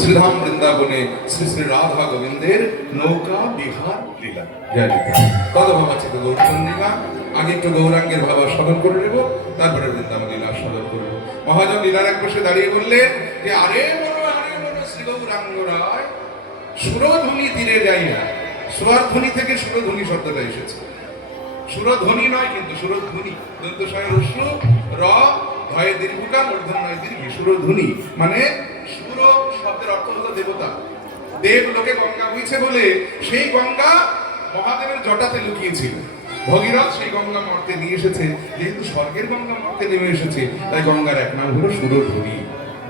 শ্রীধাম বৃন্দাবনে শ্রী শ্রী রাধা গোবিন্দের নৌকা বিহার লীলা। জয় তদভাবাচিত গৌরচন্দ্রিকা। আগে একটু গৌরাঙ্গের ভাবা স্মরণ করে নেব, তারপরে বৃন্দাবন লীলা স্মরণ করব। মহাজন লীলার এক বসে দাঁড়িয়ে বললেন যে আরে বলো শ্রী গৌরাঙ্গ রায়, সুরধ্বনি তীরে যাইয়া। সুরধ্বনি থেকে সুরধ্বনি শব্দটা এসেছে। সুরধ্বনি নয় কিন্তু সুরধ্বনি, দন্তস্বয় রস্য র ধয়ে দীর্ঘকার মূর্ধন্যয় দীর্ঘ। সুরধ্বনি মানে সুর শব্দের অর্থ হলো দেবতা। দেব লোকে গঙ্গা বইছে বলে সেই গঙ্গা মহাদেবের জটাতে লুকিয়েছিল। ভগীরথ সেই গঙ্গা মর্তে নিয়ে এসেছে, যেহেতু স্বর্গের গঙ্গা মর্তে নেমে এসেছে, তাই গঙ্গার এক নাম হলো সুরধ্বনি।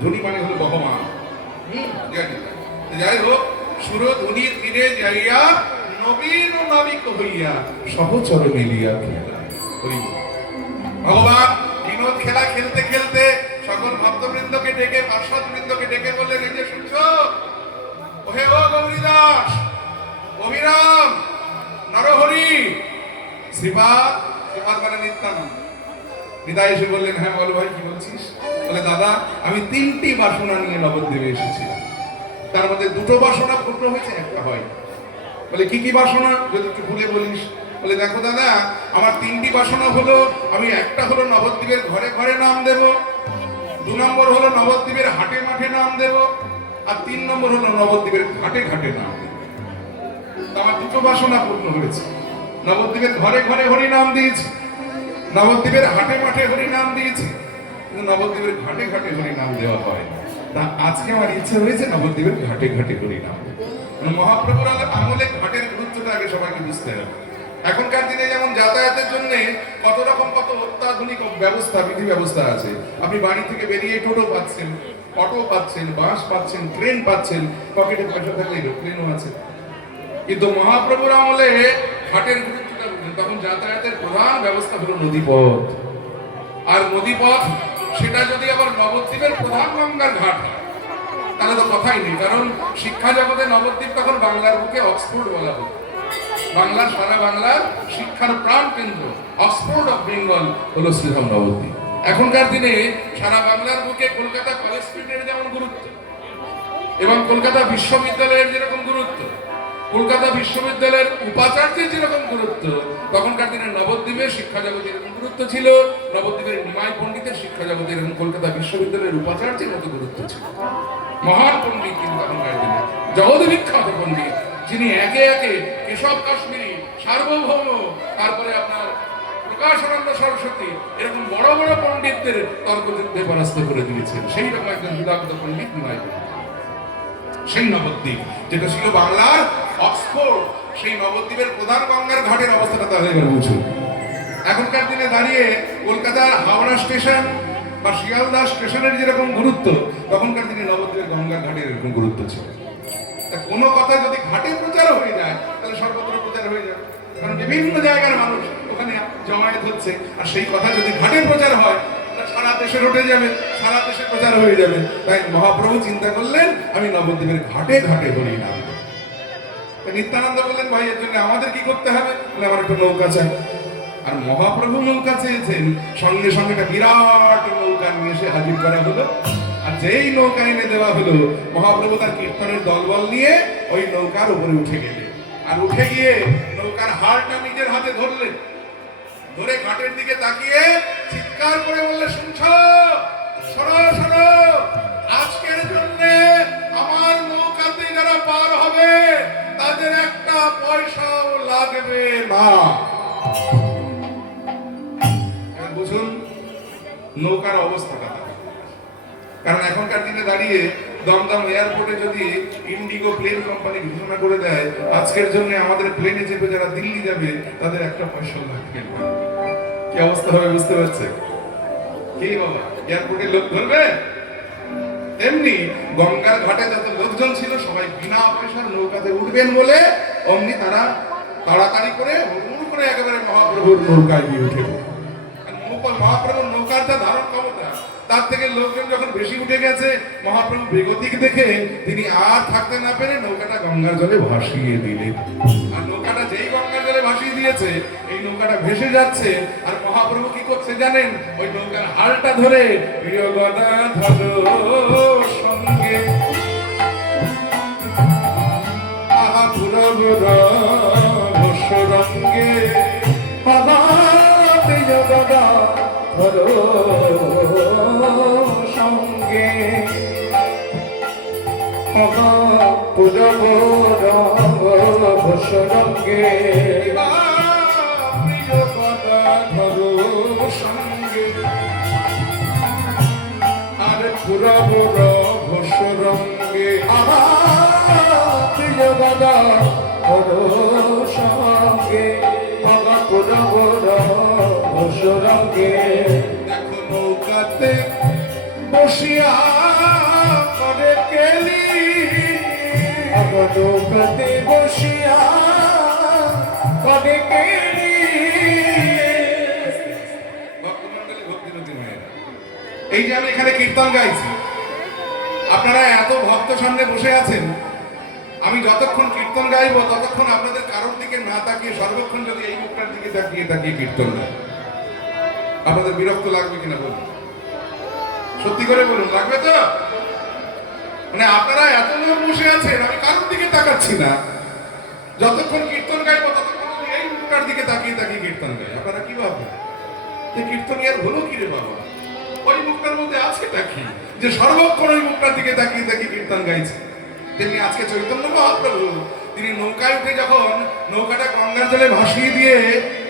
ধ্বনি মানে হলো বহমান। যাই হোক, সুরধ্বনির তীরে যাইয়া নবীন নাবিক হইয়া সহচর মিলিয়া খেলা। ভগবান বিনোদ খেলা খেলতে খেলতে সকল ভক্তবৃন্দকে ডেকে, পার্শ্বদ বৃন্দকে ডেকে বললেন, এই যে শুনছো, ওহে ও গৌরীদাস, অভিরাম, নরহরি, শ্রীপাদ। শ্রীপাদ মানে নিত্যানন্দ। নিতাই এসে বললেন, হ্যাঁ বল ভাই, কি বলছিস? বলে, দাদা আমি 3টি বাসনা নিয়ে নবদ্বীপে এসেছিলাম, তার মধ্যে 2টো বাসনা পূর্ণ হয়েছে, একটা হয়। বলে, কি কি বাসনা যদি একটু ভুলে বলিস? বলে, দেখো দাদা, আমার 3টি বাসনা হলো, আমি একটা হলো নবদ্বীপের ঘরে ঘরে নাম দেব, 2 নম্বর হলো নবদ্বীপের হাটে মাঠে নাম দেব, আর 3 নম্বর হলো নবদ্বীপের ঘাটে ঘাটে নাম দেব। আমার 2টো বাসনা পূর্ণ হয়েছে। নবদ্বীপের ঘরে ঘরে হরি নাম দিয়েছি, নবদ্বীপের হাটে মাঠে হরি নাম দিয়েছি, কিন্তু নবদ্বীপের ঘাটে ঘাটে হরি নাম দেওয়া হয়। তা আজকে আমার ইচ্ছে হয়েছে নবদ্বীপের ঘাটে ঘাটে হরি নাম দেব। মহাপ্রভুর আমলে ঘাটের গুরুত্বটা আগে সবাইকে বুঝতে হবে। এখনকার দিনে যেমন যাতায়াতের জন্য কত রকম কত অত্যাধুনিক ব্যবস্থা, বিধি ব্যবস্থা আছে। আপনি বাড়ি থেকে বেরিয়ে টোটো পাচ্ছেন, অটো পাচ্ছেন, বাস পাচ্ছেন, ট্রেন পাচ্ছেন, পকেটে পয়সা থাকলে এরোপ্লেনও আছে। কিন্তু মহাপ্রভুর আমলে ঘাটের গুরুত্বটা বুঝলেন। তখন যাতায়াতের প্রধান ব্যবস্থা হলো নদীপথ। আর নদীপথ সেটা যদি আবার নবদ্বীপের প্রধান গঙ্গার ঘাট হয়, তাহলে তো কথাই নেই। কারণ শিক্ষা জগতে নবদ্বীপ তখন বাংলার বুকে অক্সফোর্ড বলা হতো। বাংলার, সারা বাংলার শিক্ষার প্রাণ কেন্দ্র, অক্সফোর্ড অফ বেঙ্গল হলো শ্রীধাম নবদ্বীপ। এখনকার দিনে সারা বাংলার বুকে কলকাতা কলেজ স্ট্রিটের যেমন গুরুত্ব এবং কলকাতা বিশ্ববিদ্যালয়ের যেরকম গুরুত্ব, কলকাতা বিশ্ববিদ্যালয়ের উপাচার্যের যেরকম গুরুত্ব, তখনকার দিনে নবদ্বীপের শিক্ষা জগতের এরকম গুরুত্ব ছিল। নবদ্বীপের নিমাই পণ্ডিতের শিক্ষা জগতের এবং কলকাতা বিশ্ববিদ্যালয়ের উপাচার্যের মতো গুরুত্ব ছিল। মহান পণ্ডিত কিন্তু তখনকার দিনে, জগৎ বিখ্যাত পণ্ডিত, যিনি একে একে কেশব কাশ্মীরি, সার্বভৌম, তারপরে আপনার প্রকাশানন্দ সরস্বতী, এরকম বড় বড় পণ্ডিতদের তর্কযুদ্ধে পরাস্ত করে দিয়েছেন। সেই রকম একজন বিদাগত পণ্ডিত নিমাই পণ্ডিত। সেই নবদ্বীপ যেটা ছিল বাংলার অক্সফোর্ড, সেই নবদ্বীপের প্রধান গঙ্গার ঘাটের অবস্থাটা তাহলে এবার বুঝুন। এখনকার দিনে দাঁড়িয়ে কলকাতার হাওড়া স্টেশন বা শিয়ালদা স্টেশনের যেরকম গুরুত্ব, তখনকার দিনে নবদ্বীপের গঙ্গার ঘাটের এরকম গুরুত্ব ছিল। কোনো কথা যদি ঘাটে প্রচার হয়ে যায়, তাহলে সর্বত্র প্রচার হয়ে যায়। কারণ বিভিন্ন জায়গার মানুষ ওখানে জমায়েত হচ্ছে, আর সেই কথা যদি ঘাটে প্রচার হয়, সারা দেশে উঠে যাবে, সারা দেশে প্রচার হয়ে যাবে। তাই মহাপ্রভু চিন্তা করলেন, আমি নবদ্বীপের ঘাটে ঘাটে হরি নাম। নিত্যানন্দ বললেন, ভাই এর জন্য আমাদের কি করতে হবে? আমার একটা নৌকা চাই। আর মহাপ্রভু নৌকা চেয়েছেন, সঙ্গে সঙ্গে একটা বিরাট নৌকা নিয়ে এসে হাজির করা হলো। আর যেই নৌকা এনে দেওয়া হলো, মহাপ্রভু তার কীর্তনের দলবল নিয়ে ওই নৌকার উপরে উঠে গেলেন। আর উঠে গিয়ে নৌকার হালটা নিজের হাতে ধরলেন, ধরে ঘাটের দিকে তাকিয়ে চিৎকার করে বললে, শুনছো, শোনো শোনো, আজকের জন্য আমার নৌকাতে যারা পার হবে তাদের একটা পয়সাও লাগবে না। বুঝুন নৌকার অবস্থাটা। কারণ এখনকার দিনে দাঁড়িয়ে দমদম এয়ারপোর্টে যদি ইন্ডিগো প্লেন কোম্পানি ঘোষণা করে দেয়, আজকের জন্য আমাদের প্লেনে চেপে যারা দিল্লি যাবে তাদের একটা পয়সা লাগবে না, কি অবস্থা হবে বুঝতে পারছে? কি বাবা, এয়ারপোর্টে লোক ধরবে? তেমনি গঙ্গার ঘাটে যত লোকজন ছিল সবাই বিনা পয়সার নৌকাতে উঠবেন বলে অমনি তারা তাড়াতাড়ি করে হুড় করে একেবারে মহাপ্রভুর নৌকায় গিয়ে উঠে। মহাপ্রভুর নৌকার যা ধারণ ক্ষমতা, তার থেকে লোকজন যখন বেশি উঠে গেছে, মহাপ্রভু বেগতিক দেখে তিনি আর থাকতে না পেরে নৌকাটা গঙ্গার জলে ভাসিয়ে দিলেন। আর নৌকাটা যেই গঙ্গার জলে ভাসিয়ে দিয়েছে, এই নৌকাটা ভেসে যাচ্ছে। আর মহাপ্রভু কি করছে জানেন? ওই নৌকার হালটা ধরে প্রিয় গদাধর সঙ্গে পুরব রঙ্গে প্রিয় কথা ধরো সঙ্গে আর পুরব রঘোষ রঙ্গে প্রিয় গদা সঙ্গে পুরব রঙ্গে দেখো নৌকাতে বসিয়া করে কেলি নৌকাতে বসিয়া কবে কেলি ভক্তমণ্ডলী ভক্তিনদী মায়েরা, এই যে আমি এখানে কীর্তন গাইছি, আপনারা এত ভক্ত সামনে বসে আছেন, আমি যতক্ষণ কীর্তন গাইবো ততক্ষণ আপনাদের কারোর দিকে না তাকিয়ে সর্বক্ষণ যদি এই মুখটার দিকে তাকিয়ে তাকিয়ে কীর্তন গাই, আপনাদের বিরক্ত লাগবে কিনা বলুন? সত্যি করে বলুন, লাগবে তো? মানে আপনারা এত লোক বসে আছেন, আমি কারোর দিকে তাকাচ্ছি না, যতক্ষণ কীর্তন গাইবো ততক্ষণ যদি এই মুখটার দিকে তাকিয়ে তাকিয়ে কীর্তন গাই, আপনারা কি ভাববেন যে কীর্তন আর হলো কি রে বাবা, ওই মুখটার মধ্যে আছেটা কি যে সর্বক্ষণ ওই মুখটার দিকে তাকিয়ে তাকিয়ে কীর্তন গাইছে? তিনি আজকে চৈতন্য মহাপ্রভু তিনি নৌকায় উঠে যখন নৌকাটা গঙ্গার জলে ভাসিয়ে দিয়ে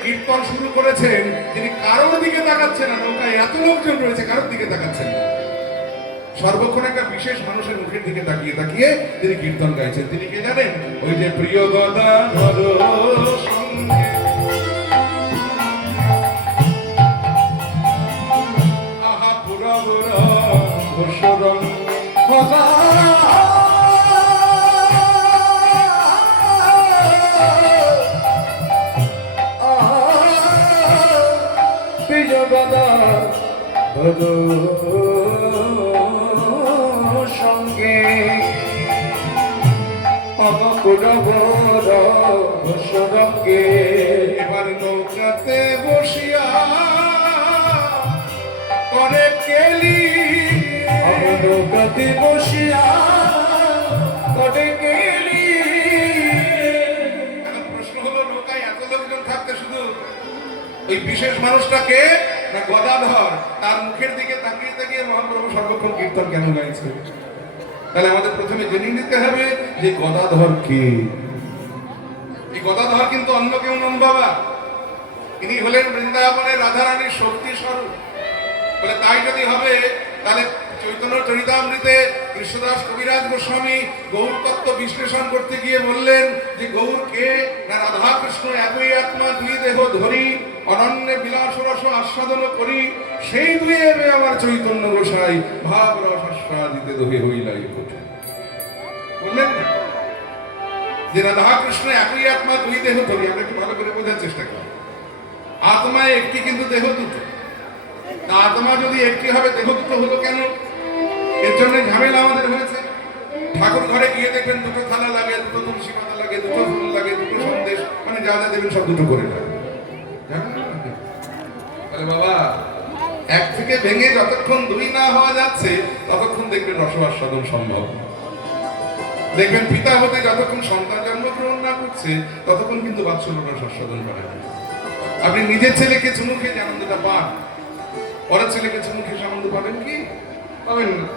কীর্তন শুরু করেছেন, তিনি কারোর দিকে তাকাচ্ছেন না, নৌকায় এত লোকজন রয়েছে কারোর দিকে তাকাচ্ছেন না, সর্বক্ষণ একটা বিশেষ মানুষের মুখের দিকে তাকিয়ে তাকিয়ে তিনি কীর্তন গাইছেন। তিনি কে জানেন? ওই যে প্রিয় গদা ধরো সঙ্গে আহা পুরা পুরা ঘোষরং প্রিয় গদা সঙ্গে পুরব রঙ্গে এবার নৌকাতে বসিয়া করে কেলি নৌকাতে বসিয়া করে কেলি। এখন প্রশ্ন হলো, নৌকায় এত লোকজন থাকতে শুধু ওই বিশেষ মানুষটাকে না গদাধর তার মুখের দিকে তাকিয়ে তাকিয়ে মহাপ্রভু সর্বক্ষণ কীর্তন কেন গাইছে? তাহলে আমাদের প্রথমে জেনে নিতে হবে যে গদাধর কে। এই গদাধর কিন্তু অন্য কেউ নন বাবা, ইনি হলেন বৃন্দাবনের রাধারানীর শক্তি স্বরূপ। বলে তাই যদি হবে তাহলে চৈতন্য চরিতামৃতে কৃষ্ণদাস কবিরাজ গোস্বামী গৌর তত্ত্ব বিশ্লেষণ করতে গিয়ে বললেন যে গৌর কে না রাধা কৃষ্ণ একই আত্মা, দুই দেহ ধরি অনন্য বিলাস রস আস্বাদন করি, সেই দুই এবে আমার চৈতন্য গোসাই ভাব রস আস্বাদিতে দোহে হইলাই কঠি। বললেন না যে রাধা কৃষ্ণ একই আত্মা, দুই দেহ ধরি। আমরা একটু ভালো করে বোঝার চেষ্টা করি, আত্মা একটি কিন্তু দেহ দুটো। আত্মা যদি একটি হবে দেহ দুটো হলো কেন? এর জন্য ঝামেলা আমাদের হয়েছে। ঠাকুর ঘরে গিয়ে দেখবেন দুটো থালা লাগে, দুটো তুলসী পাতা লাগে, দুটো ফুল লাগে, দুটো সন্দেশ, মানে যা যা দেবেন সব দুটো করে লাগে। তাহলে বাবা এক থেকে ভেঙে যতক্ষণ দুই না হওয়া যাচ্ছে ততক্ষণ দেখবেন রসবাস্বাদন সম্ভব। দেখবেন পিতা হতে যতক্ষণ সন্তান জন্মগ্রহণ না করছে ততক্ষণ কিন্তু বাৎসল্য রস আস্বাদন করা যায়। আপনি নিজের ছেলেকে চুমু খেয়ে যে আনন্দটা পান, পরের ছেলেকে চুমু খেয়ে আনন্দ পাবেন কি? পাবেন না।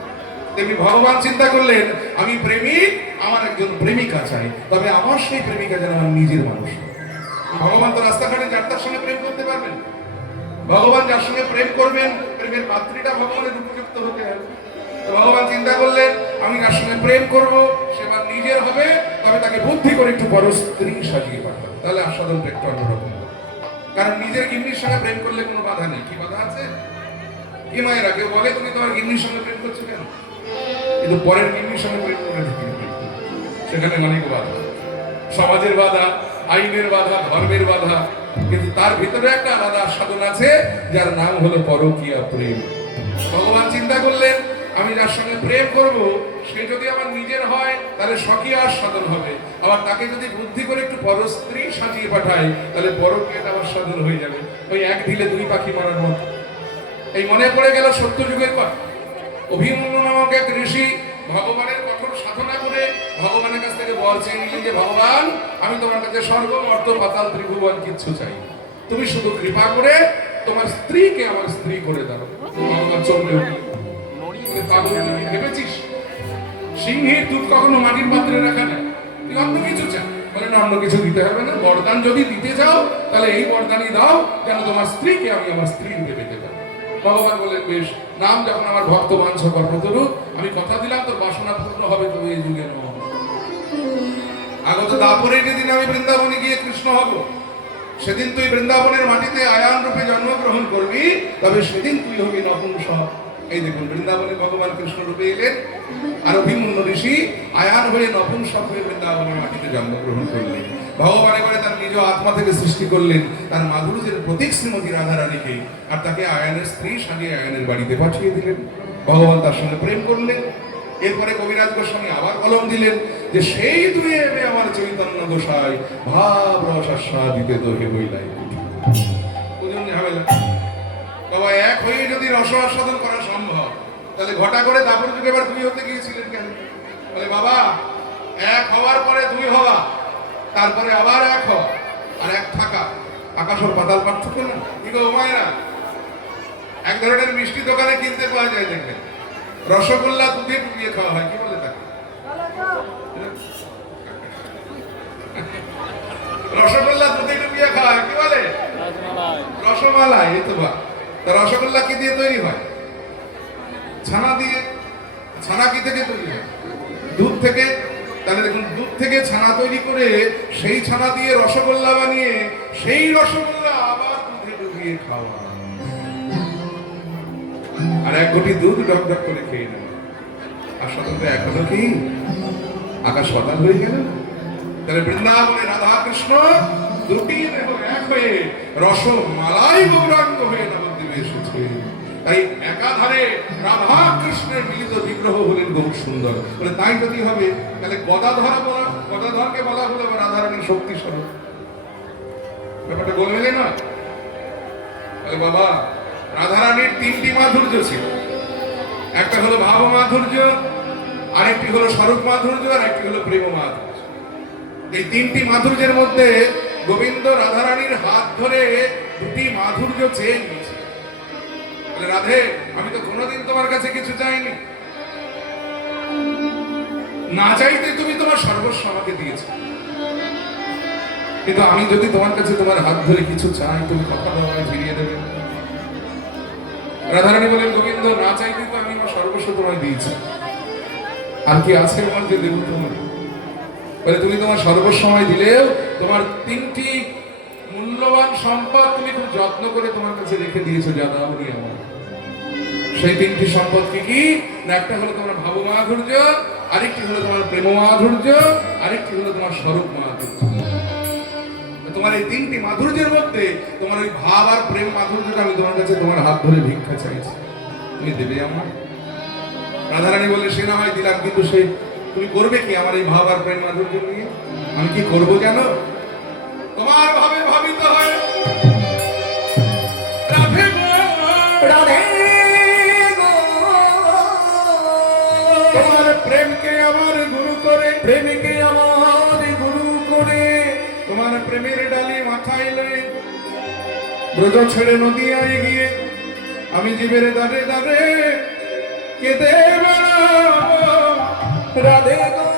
তেমনি ভগবান চিন্তা করলেন, আমি প্রেমিক, আমার একজন প্রেমিকা চাই, তবে আমার সেই প্রেমিকা যেন আমার নিজের মানুষ। ভগবান তো রাস্তাঘাটে যার তার সঙ্গে প্রেম করতে পারবেন? ভগবান যার সঙ্গে প্রেম করবেন, প্রেমের পাত্রীটা ভগবানের উপযুক্ত হতে হবে। ভগবান চিন্তা করলেন, আমি যার সঙ্গে প্রেম করব সে আমার নিজের হবে, তবে তাকে বুদ্ধি করে একটু বড় স্ত্রী সাজিয়ে পাঠাবো, তাহলে আস্বাদনটা একটু অন্যরকম। কারণ নিজের গিন্নির সঙ্গে প্রেম করলে কোনো বাধা নেই। কি বাধা আছে? কি মায়েরা কেউ বলে তুমি তোমার গিন্নির সঙ্গে প্রেম করছো কেন? কিন্তু পরের গিন্নির সঙ্গে প্রেম করে থাকি, সেখানে অনেক বাধা, সমাজের বাধা, আইনের বাধা, ধর্মের বাধা, কিন্তু তার ভিতরে একটা আলাদা সাধন আছে যার নাম হলো পরকীয়া প্রেম। ভগবান চিন্তা করলেন, আমি যার সঙ্গে প্রেম করব সে যদি আমার নিজের হয় তাহলে স্বকীয় সাধন হবে, আবার তাকে যদি বুদ্ধি করে একটু পরস্ত্রী সাজিয়ে পাঠাই তাহলে পরকীয়াটা আমার সাধন হয়ে যাবে। ওই এক ঢিলে দুই পাখি মারার মতো। এই মনে পড়ে গেল সত্যযুগের কথা। অভিমন্যু নামক এক ঋষি ভগবানের কঠোর সাধনা করে ভগবানের কাছ থেকে বর চেয়ে নিলেন যে ভগবান, আমি তোমার কাছে স্বর্গ মর্ত পাতাল ত্রিভুবন কিচ্ছু চাই, তুমি শুধু কৃপা করে তোমার স্ত্রীকে আমার স্ত্রী করে দাও। ভগবান চললে ভেবেছিস সিংহের দুধ কখনো মাটির পাত্রে রাখা না, তুই অন্য কিছু চা। বলে না, অন্য কিছু দিতে হবে না, বরদান যদি দিতে চাও তাহলে এই বরদানই দাও, যেন তোমার স্ত্রীকে আমি আমার স্ত্রী রূপে পেতে পারি। ভগবান বললেন, বেশ, নাম যখন আমার ভক্ত বাঞ্ছ কর্মতরু, আমি কথা দিলাম তোর বাসনা পূর্ণ হবে, তবে এই যুগে নয়। আগত দাপরে যেদিন আমি বৃন্দাবনে গিয়ে কৃষ্ণ হব, সেদিন তুই বৃন্দাবনের মাটিতে আয়ান রূপে জন্মগ্রহণ করবি, তবে সেদিন তুই হবি নপুংসক। এই দেখুন, বৃন্দাবনে ভগবান কৃষ্ণ রূপে এলেন, আর অভিমন্যু ঋষি আয়ান হয়ে নপুংসক হয়ে বৃন্দাবনের মাটিতে জন্মগ্রহণ করলেন। ভগবান এবারে তার নিজ আত্মা থেকে সৃষ্টি করলেন তার মাধুর্যের প্রতীক শ্রীমতী রাধারানীকে, আর তাকে আয়ানের স্ত্রী সাজিয়ে আয়ানের বাড়িতে পাঠিয়ে দিলেন। ভগবান তার সঙ্গে প্রেম করলেন। এরপরে কবিরাজ গোস্বামী আবার কলম দিলেন যে সেই দুয়ে এবে আমার চৈতন্য গোসাই ভাব রস আস্বাদিতে দোহে বইলাই। বুঝুন ঝামেলা। বাবা, এক হয়ে যদি রস আস্বাদন করা সম্ভব, তাহলে ঘটা করে দাপর যুগে এবার দুই হতে গিয়েছিলেন কেন? বলে বাবা, এক হওয়ার পরে দুই হওয়া, তারপরে আবার এক হওয়া, আর এক থাকা, আকাশ আর পাতাল পার্থক্য না? কি গো মায়েরা, এক ধরনের মিষ্টি দোকানে কিনতে পাওয়া যায়, দেখবেন রসগোল্লা দুধে ডুবিয়ে খাওয়া হয়, কি বলে তাকে? রসগোল্লা দুধে ডুবিয়ে খাওয়া হয়, কি বলে? রসমালাই। এই তো বা, রসগোল্লা কি দিয়ে তৈরি হয়? ছানা দিয়ে। ছানা কি থেকে তৈরি হয়? দুধ থেকে। তাহলে দেখুন, দুধ থেকে ছানা তৈরি করে সেই ছানা দিয়ে রসগোল্লা বানিয়ে সেই রসগোল্লা আবার দুধে ডুবিয়ে খাওয়া, আর এক ঘটি দুধ ডক ডক করে খেয়ে নেব। আর স্বতন্ত্র এখনো কি আকাশ পাতাল হয়ে গেল? তাহলে বৃন্দাবনে রাধা কৃষ্ণ দুটি দেহ এক হয়ে রসমালাই গৌরাঙ্গ হয়ে নবদ্বীপে এসেছে। তাই একাধারে রাধা কৃষ্ণের মিলিত বিগ্রহ হলেন গৌর সুন্দর। বলে তাই যদি হবে, তাহলে গদাধরকে বলা হলো রাধারানীর শক্তি স্বরূপ। ব্যাপারটা বললে না? তাহলে বাবা, রাধারানীর তিনটি মাধুর্য ছিল। একটা হলো ভাব মাধুর্য, আরেকটি হলো স্বরূপ মাধুর্য, আর একটি হলো প্রেম মাধুর্য। এই তিনটি মাধুর্যের মধ্যে গোবিন্দ রাধারানীর হাত ধরে দুটি মাধুর্য চেয়ে নিয়েছে। বলে, রাধে, আমি তো কোনোদিন তোমার কাছে কিছু চাইনি, না চাইতে তুমি তোমার সর্বস্ব আমাকে দিয়েছ, কিন্তু আমি যদি তোমার কাছে তোমার হাত ধরে কিছু চাই, তুমি কথা দাও আমায় ফিরিয়ে দেবে। রাধারানী বলেন, গোবিন্দ, না চাইতে তো আমি আমার সর্বস্ব তোমায় দিয়েছি, আর কি আছে আমার যে দেব তোমার? বলে, তুমি তোমার সর্বসময় দিলেও তোমার তিনটি মূল্যবান সম্পদ তুমি খুব যত্ন করে তোমার কাছে রেখে দিয়েছো, যা দাওনি আমার। সেই তিনটি সম্পদ কি কি? না, একটা হলো তোমার ভাব মাধুর্য, আরেকটি হলো তোমার প্রেম মাধুর্য, আরেকটি হলো তোমার স্বরূপ মাধুর্য। তোমার এই তিনটি মাধুর্যের মধ্যে তোমার ওই ভাব আর প্রেম মাধুর্যটা আমি তোমার কাছে তোমার হাত ধরে ভিক্ষা চাইছি, তুমি দেবে আমার? রাধারানী বলে, সে না হয় দিলাম, কিন্তু সেই তুমি করবে কি আমার এই ভাব আর প্রেম মাধুর্য নিয়ে? আমি কি করবো জানো? তোমার ভাবে ভাবিত হয় রাধে রাধে তোমার প্রেমকে আমার গুরু করে, প্রেমিকে আমার গুরু করে, তোমার প্রেমের ডালি মাথায় লয়ে ব্রজ ছেড়ে নদিয়ায় গিয়ে আমি জীবের দাঁড়ে দাঁড়ে কেঁদে বেড়াবো। রাধে গো,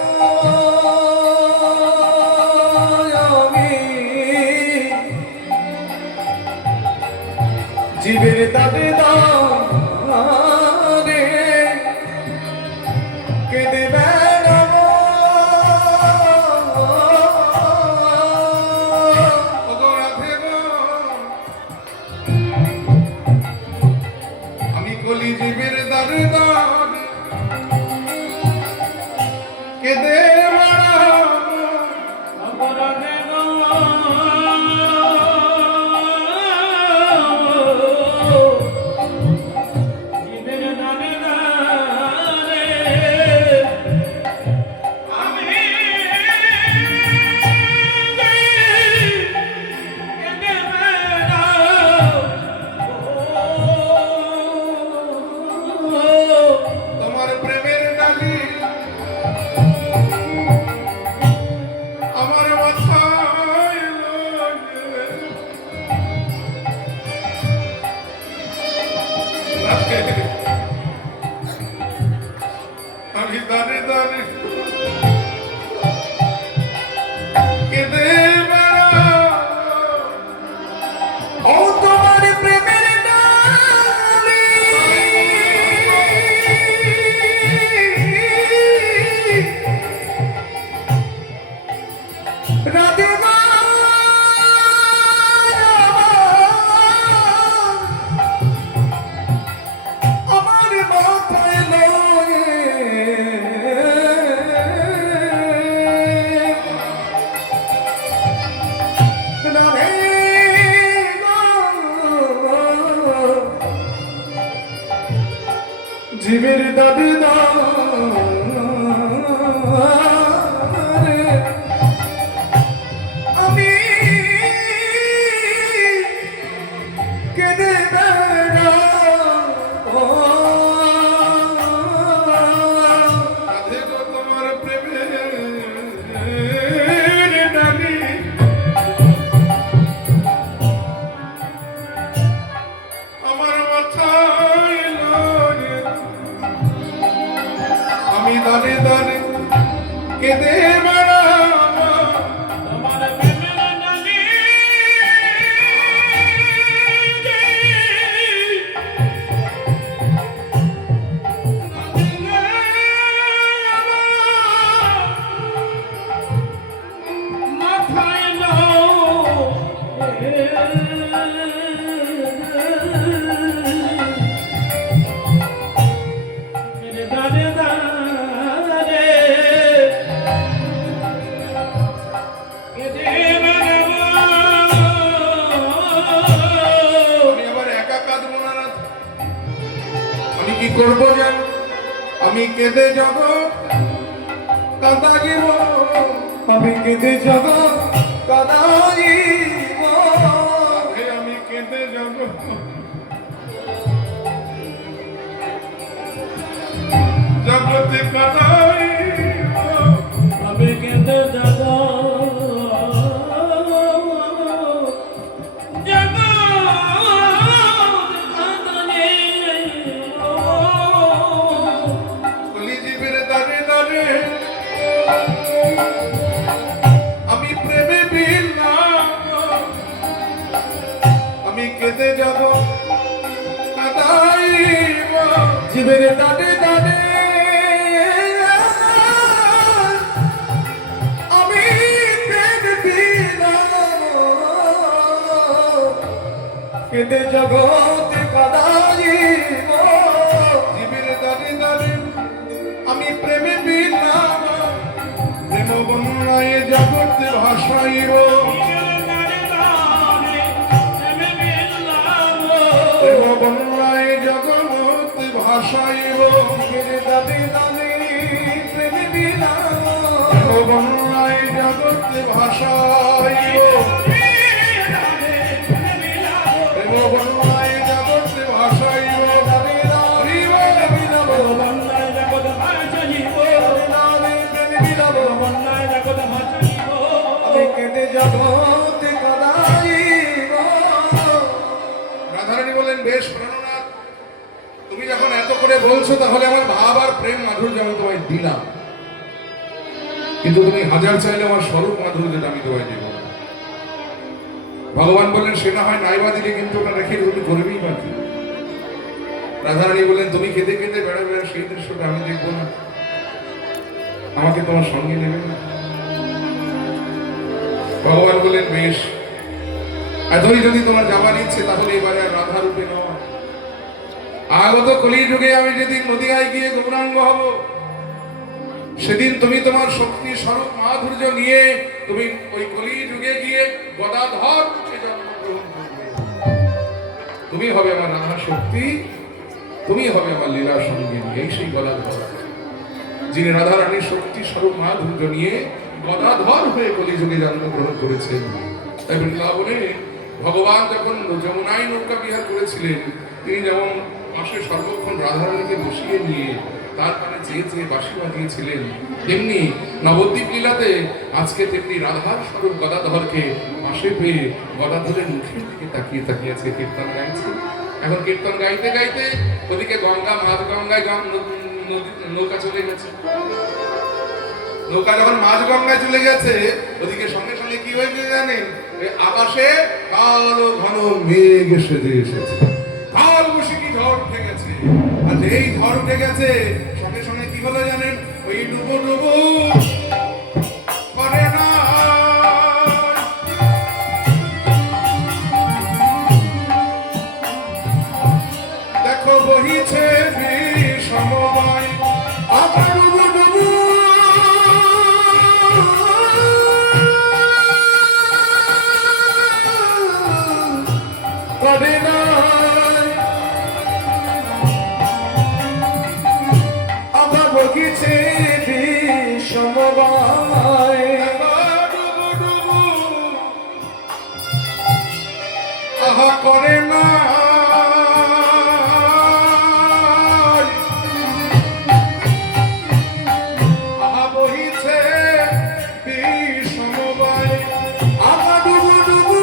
আমি জীবের দাঁড়ে দাঁড়ে কেঁদে বেড়াবো। ওগো রাধে গো, আমি কলি জীবের দাঁড়ে দাঁড়ে কেঁদে বেড়াবো। রাধে গো, জীবের দাঁড়ে দাঁড়ে দাঁড়িয়ে দাঁড়িয়ে কেঁদে বেড়াও। ও তোমার প্রেমের ডালি রাধে মা আমার মাথায় লয়ে জীবের দাবি আমি কেঁদে রাধে গো তোমার প্রেমের ডালি আমার মাথায় লয়ে আমি দাঁড়িয়ে দাঁড়িয়ে কেঁদে বেড়াবো। তোমার প্রেমের ডালি মাথায় দাঁড়ে দাঁড়ে আমি আবার একা কাঁদবো না রাধে। আমি কি করবো জান, আমি কেঁদে যাব কাঁদাগিব। আমি কেঁদে যাব কাদাইব রাধে আমি কেঁদে যাব জগতে কাঁদাইব। আমি কেঁদে যাব কলিজীবের দাঁড়ে দাঁড়ে আমি প্রেমে বিললাম। আমি কেঁদে যাব কাঁদাইব। জীবের দাঁড়ে দাঁড়ে আমি প্রেম দিলাম কেঁদে জগতে কাদাইব জীবের দাঁড়ে দাঁড়ে আমি প্রেমে বিললাম। প্রেম বন্যায় জগতে ভাসাইব। প্রেম বন্যায় জগতে ভাসাইব। দাঁড়ে দাঁড়ে প্রেম দিলাম প্রেম বন্যায় জগতে ভাসাইব। প্রেম বন্যায় জগতে ভাসাইব। রাধারানী বলেন, বেশ প্রাণনাথ, তুমি যখন এত করে বলছো তাহলে আমার ভাব আর প্রেম মাধুর্য আমি তোমায় দিলাম, কিন্তু তুমি হাজার চাইলে আমার স্বরূপ মাধুর্যটা আমি তোমায় দেব না। ভগবান বললেন, সে না হয় নাইবা দিলে, কিন্তু ওটা রেখে তুমি করবেই বা কি? রাধারানী বললেন, তুমি কেঁদে কেঁদে বেড়াবে, আর সেই দৃশ্যটা আমি দেখবো না, আমাকে তোমার সঙ্গে নেবে না। ভগবান বললেন, বেশ, এতই যদি তোমার যাবার ইচ্ছে তাহলে এবারে আর রাধা রূপে নয়, আগত কলিযুগে আমি যেদিন নদিয়ায় গিয়ে গৌরাঙ্গ হব, সেদিন তুমি তোমার শক্তি স্বরূপ মাধুর্য নিয়ে তুমি ওই কলিযুগে গিয়ে গদাধর রূপে জন্মগ্রহণ করবে। তুমি হবে আমার রাধা শক্তি, তুমি হবে আমার লীলা সঙ্গিনী, এই সেই গদাধর যিনি রাধা রানীর শক্তি স্বরূপ মাধুর্য নিয়ে গদাধর হয়ে কলিযুগে জন্মগ্রহণ করেছেন। তাই বৃন্দাবনে ভগবান যখন যমুনায় নৌকা বিহার করেছিলেন, তিনি যেমন পাশে সর্বক্ষণ রাধারানীকে বসিয়ে নিয়ে তার কানে চেয়ে চেয়ে বাঁশি বাজিয়েছিলেন, তেমনি নবদ্বীপ লীলাতে আজকে তেমনি রাধার স্বরূপ গদাধরকে পাশে পেয়ে গদাধরের মুখের দিকে তাকিয়ে তাকিয়ে আজকে কীর্তন গাইছে। এখন কীর্তন গাইতে গাইতে ওদিকে গঙ্গা মাঝ গঙ্গায় নৌকা চলে গেছে। নৌকা যখন মাঝ গঙ্গায় চলে গেছে, ওদিকে সঙ্গে সঙ্গে কি হয়েছে জানেন? ওই আকাশে কালো ঘন মেঘ সেজে এসেছে, কাল বৈশাখী ঝড় উঠে গেছে। আর যেই ঝড় উঠে গেছে, সঙ্গে সঙ্গে কি হলো জানেন? ওই ডুবো ডুবো করে না, দেখো বহিছে সমবায়, আবার ডুবু ডুবু করে না, আবার বগিছে সমবায়, ডুবো ডুবো আহা করে না, আহা বহিছে সমবায়, আবার ডুবু ডুবু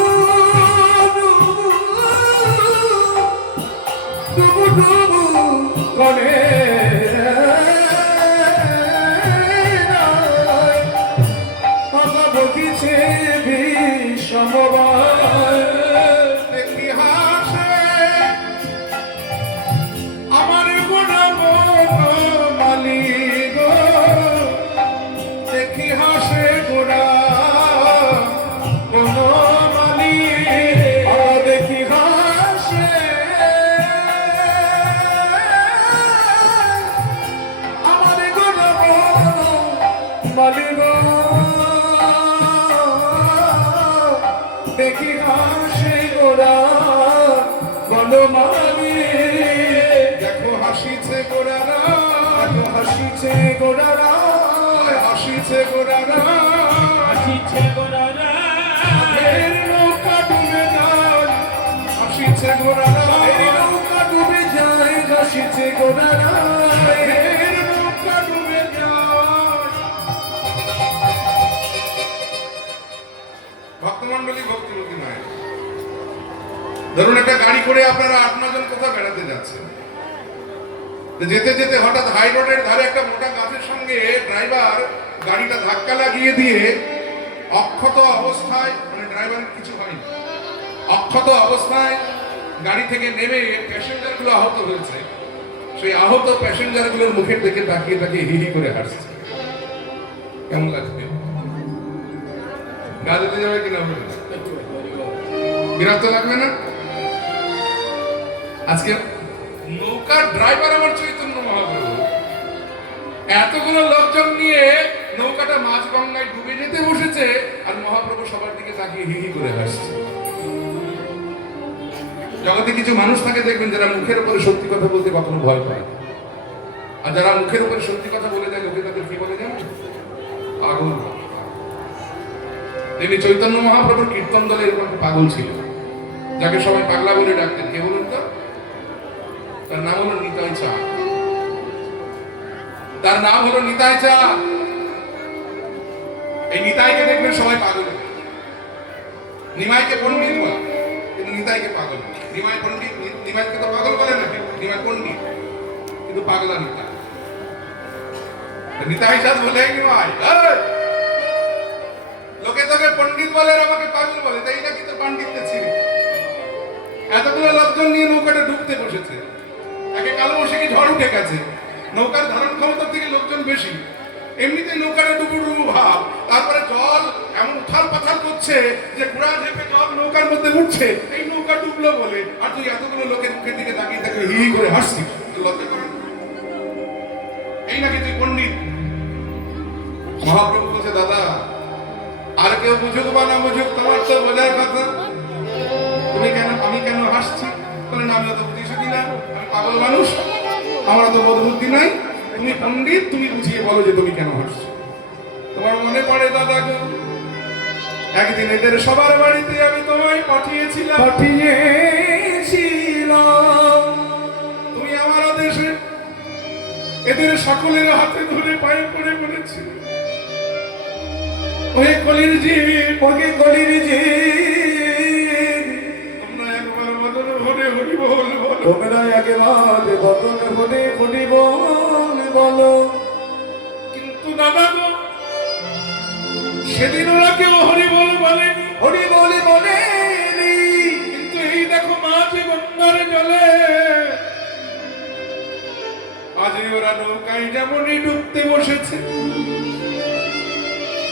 ডুবু ডুবু করে না, আবার বগিছে সমবায়, দেখি হাসে আমার গোনা মালি গো, দেখি হাসে গোনা মালি, দেখি হাসে আমার গুণ মালিগ, দেখি হাসে গোরা বনমালি, দেখো হাসিছে গোড়ারা, হাসিছে গোরারা, হাসিছে গোড়ারা, হাসিছে গোরারা, এর নৌকা ডুবে যায়, হাসিছে গোড়ারা, এই নৌকা ডুবে যায়, হাসিছে গোরারা, এর নৌকা ডুবে যায়। ভক্তমণ্ডলী, ভক্তিমতী নয়, ধরুন একটা গাড়ি করে আপনারা 8-9 জন কোথাও বেড়াতে যাচ্ছেন, তো যেতে যেতে হঠাৎ হাই রোডের ধারে একটা মোটা গাছের সঙ্গে ড্রাইভার গাড়িটা ধাক্কা লাগিয়ে দিয়ে অক্ষত অবস্থায়, মানে ড্রাইভারের কিছু হয়নি, অক্ষত অবস্থায় গাড়ি থেকে নেমে প্যাসেঞ্জার গুলো আহত হয়েছে। সেই আহত প্যাসেঞ্জার গুলোর মুখের দিকে তাকিয়ে তাকিয়ে হি হি করে হাসছে। কেমন লাগবে? গা দিতে যাবে কিনা? বিরক্ত লাগবে না? আজকে নৌকার ড্রাইভার আমার চৈতন্য মহাপ্রভু এতগুলো লোকজন নিয়ে নৌকাটা মাঝ গঙ্গায় ডুবে যেতে বসেছে, আর মহাপ্রভু সবার দিকে তাকিয়ে হি হি করে হাসছে। জগতে কিছু মানুষ থাকে দেখবেন যারা মুখের উপরে সত্যি কথা বলতে কখনো ভয় পায়, আর যারা মুখের উপরে সত্যি কথা বলে দেয় লোকে তাদের কি বলে জানেন? পাগল। তিনি চৈতন্য মহাপ্রভুর কীর্তন দলে এরকম একটা পাগল ছিল, যাকে সবাই পাগলা বলে ডাকতেন। কে বলুন তো? তার নাম হলো নিতাই চাঁদ। তার নাম হলো নিতাই চাঁদ। এই নিতাইকে দেখবেন সবাই পাগল। নিমাইকে পণ্ডিত বলে, কিন্তু নিতাইকে পাগল। নিমাই পণ্ডিত, নিমাইকে তো পাগল বলে নাকি? নিমাই পণ্ডিত, কিন্তু পাগলা নিতাই। নিতাই চাঁদ বলে, নিমাই লোকে তোকে পণ্ডিত বলে আর আমাকে পাগল বলে, তাই নাকি তোর পাণ্ডিত্যে ছিল? এতগুলো লোকজন নিয়ে নৌকাটা ডুবতে বসেছে, একে কালো বৈশাখী ঝড় উঠে গেছে, নৌকার ধারণ ক্ষমতার থেকে লোকজন বেশি, এমনিতে নৌকাটা ডুবু ডুবু ভাব, তারপরে জল এমন উথাল পাথাল করছে যে ঘোড়া ঝেপে জল নৌকার মধ্যে উঠছে, এই নৌকা ডুবলো বলে, আর তুই এতগুলো লোকের মুখের দিকে তাকিয়ে তাকিয়ে হি হি করে হাসছিস, লজ্জা করে না? এই নাকি তুই পণ্ডিত? মহাপ্রভু বলছে, দাদা আর কেউ বুঝুক বা না বুঝুক, তোমার তো বোঝার কথা। তুমি কেন, আমি কেন হাসছি? বলে না, আমি অত বুঝি শুনি না, আমি পাগল মানুষ, আমার অত বোধ বুদ্ধি নাই। তুমি পণ্ডিত, তুমি বুঝিয়ে বলো যে তুমি কেন হাসছো। তোমার মনে পড়ে দাদা গো, একদিন এদের সবার বাড়িতে আমি তোমায় পাঠিয়েছিলাম, তুমি আমার আদেশে এদের সকলের হাতে ধরে পায়ে পড়ে বলেছিলে, ওহে কলির জীব, ওকে কলির যে তোমরা একবার বদন ভরে হরি বল বলো, তোমরা একেবারে বদন হলে হরি বল বলো কিন্তু দাদা গো, সেদিন ওরা কেউ হরি বল বলেনি, হরি বলে বলেনি, কিন্তু এই দেখো মাঝ গঙ্গার জলে আজ ওরা নৌকায় যেমনই ডুবতে বসেছে।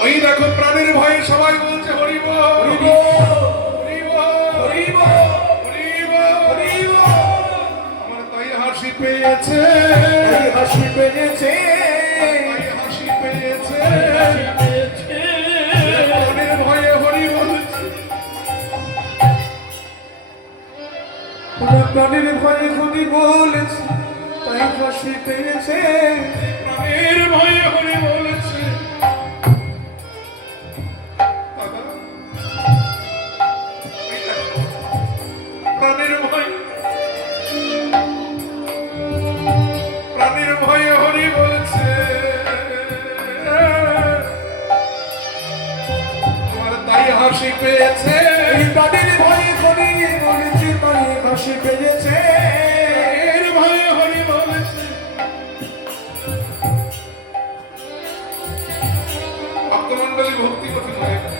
ওই দেখো প্রাণের ভয়ে সবাই বলছে হরি বল, হরি বল, হরি বল, হরি বল, হরি বল। হরি বল। আমার তাই হাসি পেয়েছে, এই হাসি পেয়েছে, তাই হাসি পেয়েছে, প্রাণের ভয়ে হরি বলছে। ওরা প্রাণের ভয়ে হরি বলেছে, তাই হাসি পেয়েছে। প্রাণের ভয়ে হরি বলেছে। দাদা, এই দেখো, প্রাণের ভয়, প্রাণের ভয়ে হরি বলেছে। তোমার তাই হাসি পেয়েছে, এই প্রাণের ভয়ে হরি বলেছে, তাই হাসি পেয়েছে। প্রাণের ভয়ে হরি বলেছে। ভক্তমণ্ডলী ভক্তি কঠিন হয়ে গেল।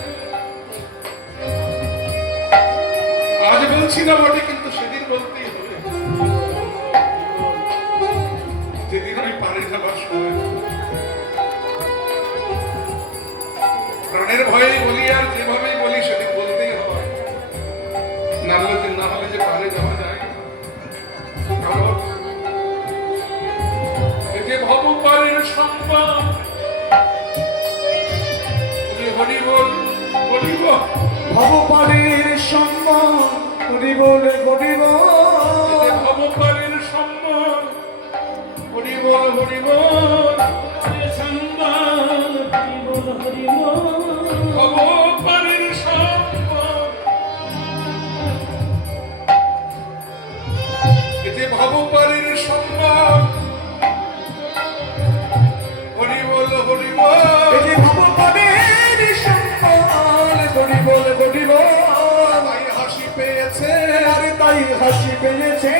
আজ বলছি না বটে, কিন্তু সেদিন বলতেই হবে, যেদিন আমি পানি খাবার সময় প্রাণের ভয়ে বলি আর যেভাবেই বলি সেদিন বলতেই হয়, না হলে যে পারে যাওয়া যায় না। কারণ এই যে ভবপারের সম্মান, হরি বল, হরি বল, ভবপারের সম্মান, হরি বলে হরি বল। ভবপারের সম্মান, হরি বল, হরি বল, সম্মান, হরি বল, হরি বল। ভবপারের সম্মান, এই যে ভবপারের সম্মান, হরি বল, হরি বল। এই যে ভবপারের সম্মান, হরি বল, হরি বল। তাই হাসি পেয়েছে, আরে তাই হাসি পেয়েছে।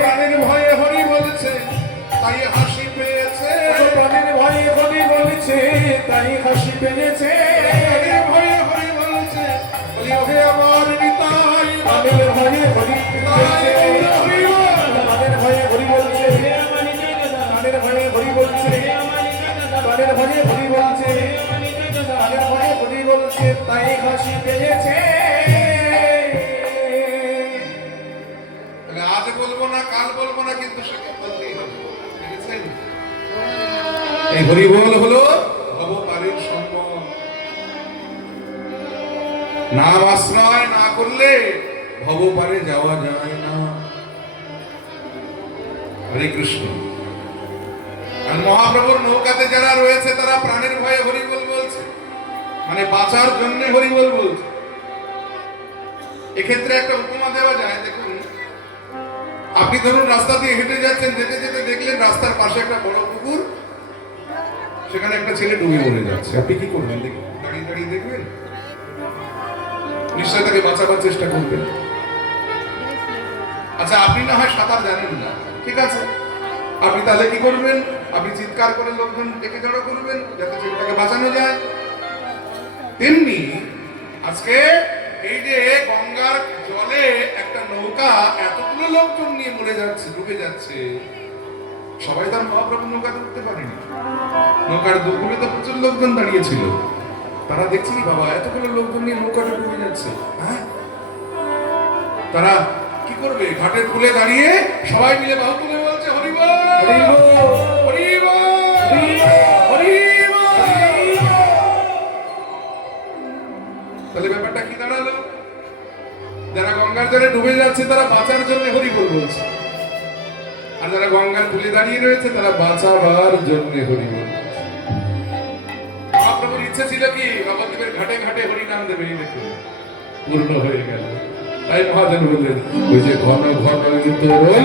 প্রাণের ভয়ে হরি বলেছে, তাই হাসি পেয়েছে। প্রাণের ভয়ে হরি বলেছে, তাই হাসি পেয়েছে। প্রাণের ভয়ে হরি বলেছে, বলি ওহে আমার নিতাই, প্রাণের ভয়ে হরি বলছে, হরি বল। প্রাণের ভয়ে হরি বলছে, প্রাণের ভয়ে হরি বলছে, প্রাণের ভয়ে হরি বলছে, প্রাণের ভয়ে হরি বলছে, তাই হাসি পেয়েছে। তাহলে আজ বলবো না, কাল বলবো না, কিন্তু সেটা বলতেই হবে, দেখেছেন? এই হরি বল হলো ভবপারের সম্মান। নাম আশ্রয় না করলে ভবপারে যাওয়া যায় না। হরে কৃষ্ণ। আর মহাপ্রভুর নৌকাতে যারা রয়েছে তারা প্রাণের ভয়ে হরি বল বলছে, মানে বাঁচার জন্য হরি বল বলছে। এক্ষেত্রে একটা উপমা দেওয়া যায়, দেখুন, আপনি ধরুন রাস্তা দিয়ে হেঁটে যাচ্ছেন, যেতে যেতে দেখলেন রাস্তার পাশে একটা বড় পুকুর, সেখানে একটা ছেলে ডুবে মরে যাচ্ছে। আপনি কি করবেন? দেখুন, দাঁড়িয়ে দাঁড়িয়ে দেখবেন? নিশ্চয় তাকে বাঁচাবার চেষ্টা করবেন। আচ্ছা, আপনি না হয় সাঁতার জানেন না, ঠিক আছে, আপনি তাহলে কি করবেন? আপনি চিৎকার করে লোকজন ডেকে জড়ো করবেন যাতে ছেলেটাকে বাঁচানো যায়। তেমনি আজকে এই যে গঙ্গার জলে একটা নৌকা এতগুলো লোকজন নিয়ে মরে যাচ্ছে, ডুবে যাচ্ছে, সবাই তার মহাপ্রভু নৌকাতে উঠতে পারেনি। নৌকার দুপুরে তো প্রচুর লোকজন দাঁড়িয়েছিল, তারা দেখছি বাবা এতগুলো লোকজন নিয়ে নৌকাটা ডুবে যাচ্ছে, হ্যাঁ, তারা কি করবে? ঘাটের কূলে দাঁড়িয়ে সবাই মিলে বাহু তুলে বলছে হরি বল, হরি বল, হরি বল, হরি বল, হরি বল। হরি বল। তাহলে ব্যাপারটা কি দাঁড়ালো? যারা গঙ্গার জলে ডুবে যাচ্ছে তারা বাঁচার জন্য হরি বল বলছে, আর যারা গঙ্গার কূলে দাঁড়িয়ে রয়েছে তারা বাঁচাবার জন্য হরি বল বলছে। মহাপ্রভুর ইচ্ছে ছিল কি নবদ্বীপের ঘাটে ঘাটে হরি নাম দেবে, এই দেখুন পূর্ণ হয়ে গেল। তাই মহাজন বললেন, ওই যে ঘন ঘন ইতরল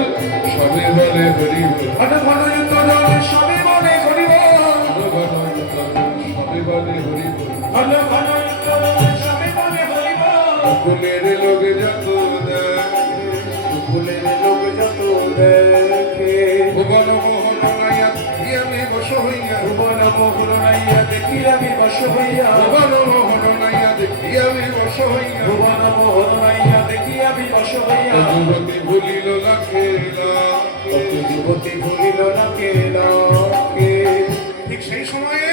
সবে বলে হরি বল, ঘন ঘন ইতরল সবে বলে হরি বল, ঘন ঘন ইতরল সবে বলে হরি বল, ঘন ঘন ইতরল সবে বলে হরি বল। কুলের লোক যত দেখে, কুলের লোক যত দেখে, ভুবন মোহন রায়া হইয়া ভুবন মোহন হইয়া দেখিয়া বিবশ হইয়া যুবতী ভুলিল লাখেলা যুবতী ভুলিল না কেলাকে। ঠিক সেই সময়ে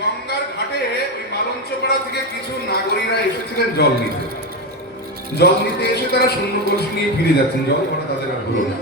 গঙ্গার ঘাটে ওই মালঞ্চপাড়া থেকে কিছু নাগরীরা এসেছিলেন জল নিতে। জল নিতে এসে তারা শূন্য কলসি নিয়ে ফিরে যাচ্ছেন, জল ভরা তাদের আর হলো না।